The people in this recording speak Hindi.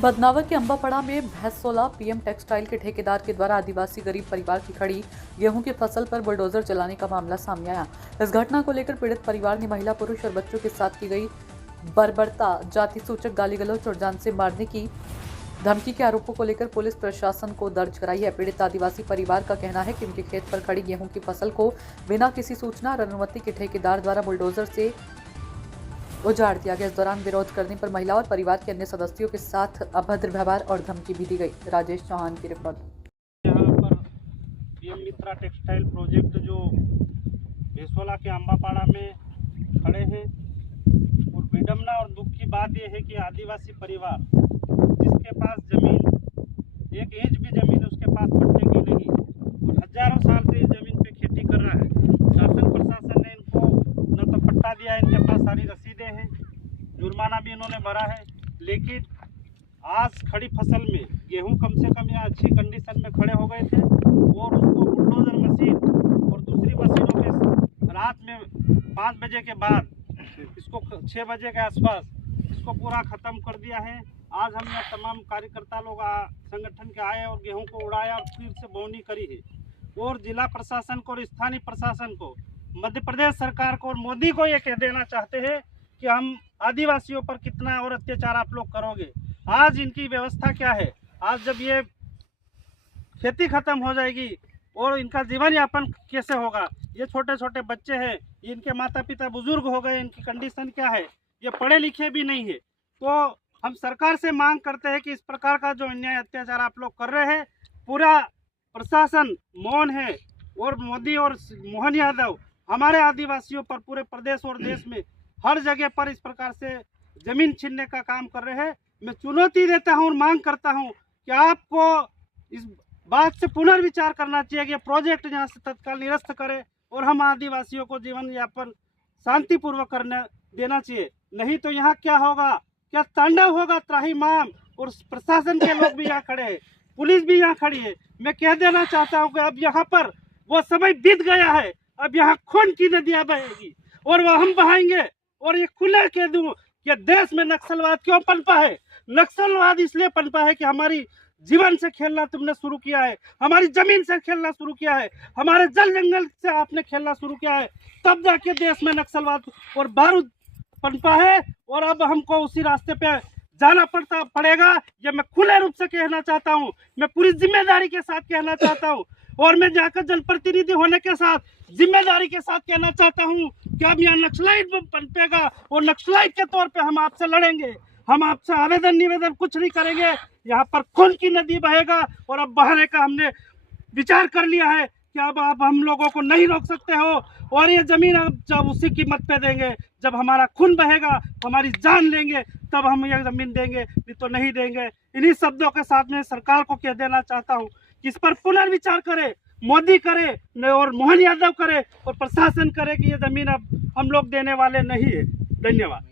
बदनावर के अंबापड़ा में भैंसोला पीएम टेक्सटाइल के ठेकेदार के द्वारा आदिवासी गरीब परिवार की खड़ी गेहूं की फसल पर बुलडोजर चलाने का मामला सामने आया। इस घटना को लेकर पीड़ित परिवार ने महिला, पुरुष और बच्चों के साथ की गई बर्बरता, जाति सूचक गाली गलौज और जान से मारने की धमकी के आरोपों को लेकर पुलिस प्रशासन को दर्ज कराई है। पीड़ित आदिवासी परिवार का कहना है कि उनके खेत पर खड़ी गेहूं की फसल को बिना किसी सूचना और अनुमति के ठेकेदार द्वारा बुलडोजर से उजाड़ दिया गया। इस दौरान विरोध करने पर महिला और परिवार के अन्य सदस्यों के साथ अभद्र व्यवहार और धमकी भी दी गई। राजेश चौहान की रिपोर्ट। यहाँ पर पीएम मित्रा टेक्सटाइल प्रोजेक्ट जो भैंसोला के अंबापाड़ा में खड़े हैं, और विडम्बना और दुख की बात यह है कि आदिवासी परिवार जिसके पास जमीन 1 इंच भी जमीन उसके पास पट्टे की नहीं, और हजारों साल से इस जमीन पे खेती कर रहा है। शासन प्रशासन ने इनको न तो पट्टा दिया है, इनके पास सारी रसीदें हैं, जुर्माना भी इन्होंने भरा है, लेकिन आज खड़ी फसल में गेहूं कम से कम यहाँ अच्छी कंडीशन में खड़े हो गए थे, और उसको बुलडोजर मशीन और दूसरी मशीनों के रात में 5 बजे के बाद इसको 6 बजे के आसपास इसको पूरा ख़त्म कर दिया है। आज हम यहाँ तमाम कार्यकर्ता लोग संगठन के आए और गेहूं को उड़ाया और फिर से बोनी करी है, और जिला प्रशासन को और स्थानीय प्रशासन को, मध्य प्रदेश सरकार को और मोदी को ये कह देना चाहते हैं कि हम आदिवासियों पर कितना और अत्याचार आप लोग करोगे। आज इनकी व्यवस्था क्या है? आज जब ये खेती खत्म हो जाएगी और इनका जीवन यापन कैसे होगा? ये छोटे छोटे बच्चे हैं, इनके माता पिता बुजुर्ग हो गए, इनकी कंडीशन क्या है? ये पढ़े लिखे भी नहीं है। तो हम सरकार से मांग करते हैं कि इस प्रकार का जो अन्याय अत्याचार आप लोग कर रहे हैं, पूरा प्रशासन मौन है, और मोदी और मोहन यादव हमारे आदिवासियों पर पूरे प्रदेश और देश में हर जगह पर इस प्रकार से जमीन छीनने का काम कर रहे हैं। मैं चुनौती देता हूं और मांग करता हूं कि आपको इस बात से पुनर्विचार करना चाहिए कि प्रोजेक्ट यहाँ से तत्काल निरस्त करे और हम आदिवासियों को जीवन यापन शांतिपूर्वक करने देना चाहिए। नहीं तो यहाँ क्या होगा? क्या तांडव होगा त्राहिमाम। और प्रशासन के लोग भी यहाँ खड़े हैं, पुलिस भी यहाँ खड़ी है। मैं कह देना चाहता हूँ कि अब यहाँ पर वो समय बीत गया है, अब यहाँ खून की नदियाँ बहेगी और वो हम बहाएंगे। और ये खुले कह दूं कि देश में नक्सलवाद क्यों पनपा है? नक्सलवाद इसलिए पनपा है कि हमारी जीवन से खेलना तुमने शुरू किया है, हमारी जमीन से खेलना शुरू किया है, हमारे जल जंगल से आपने खेलना शुरू किया है, तब जाके देश में नक्सलवाद और बारूद पनपा है। और अब हमको उसी रास्ते पे जाना पड़ेगा। ये मैं खुले रूप से कहना चाहता हूँ, मैं पूरी जिम्मेदारी के साथ कहना चाहता हूँ, और मैं जाकर जनप्रतिनिधि होने के साथ जिम्मेदारी के साथ कहना चाहता हूँ कि अब यहाँ नक्सलाइट पनपेगा और नक्सलाइट के तौर पे हम आपसे लड़ेंगे। हम आपसे आवेदन निवेदन कुछ नहीं करेंगे। यहाँ पर खून की नदी बहेगा, और अब बहाने का हमने विचार कर लिया है कि अब आप हम लोगों को नहीं रोक सकते हो। और ये जमीन अब जब उसी कीमत पे देंगे, जब हमारा खून बहेगा, हमारी जान लेंगे, तब हम ये जमीन देंगे, नहीं तो नहीं देंगे। इन्हीं शब्दों के साथ में सरकार को कह देना चाहता हूँ कि इस पर पुनर्विचार करे, मोदी करे और मोहन यादव करे और प्रशासन करे कि ये जमीन अब हम लोग देने वाले नहीं है। धन्यवाद।